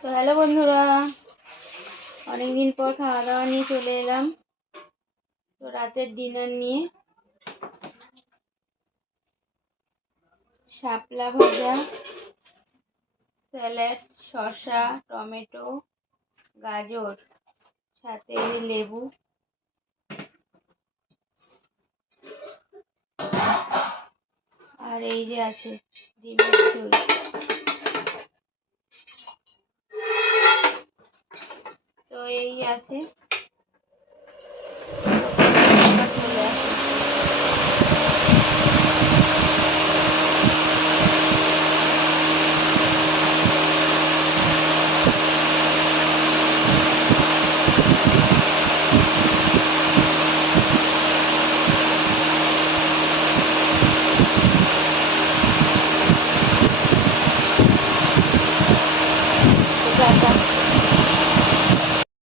তো হ্যালো বন্ধুরা, অনেকদিন পর খাওয়া দাওয়া নিয়ে চলে এলাম। তো রাতের ডিনার নিয়ে শাপলা ভাজা, স্যালাড, শসা, টমেটো, গাজর, সাথে লেবু। আর এই যে আছে ডিমের ঝোল। হয়েই আছে